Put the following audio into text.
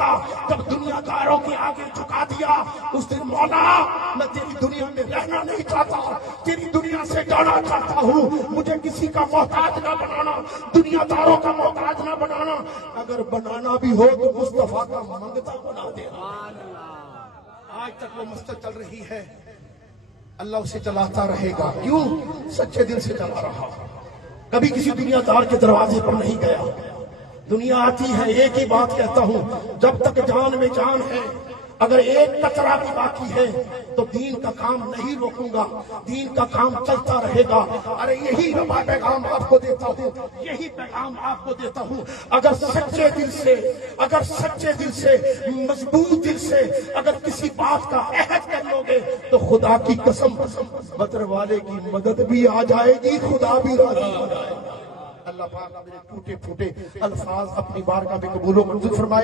दिया, जब दुनियादारों के आगे झुका दिया, उस दिन मौला मैं तेरी दुनिया में रहना नहीं चाहता, तेरी दुनिया से जाना चाहता हूँ। मुझे किसी का मोहताज ना बनाना, दुनियादारों का मोहताज ना बनाना, अगर बनाना भी हो तो मुस्तफा का मंगता बना देना। आज तक वो मस्जिद चल रही है, अल्लाह उसे चलाता रहेगा। क्यों? सच्चे दिल से चला रहा, कभी किसी दुनियादार के दरवाजे पर नहीं गया। दुनिया आती है, एक ही बात कहता हूं, जब तक जान में जान है, अगर एक कतरा भी बाकी है तो दीन का काम नहीं रोकूंगा, दीन का काम चलता रहेगा। अरे यही पैगाम आपको देता हूँ, यही पैगाम आपको देता हूँ। अगर सच्चे दिल से, अगर सच्चे दिल से, मजबूत दिल से अगर किसी बात का अहद कर लोगे तो खुदा की कसम बदर वाले की मदद भी आ जाएगी, खुदा भी राजी हो जाएगा। अल्लाह पाक मेरे टूटे फूटे अल्फाज अपनी बारगाह में कबूल मंजूर फरमाए।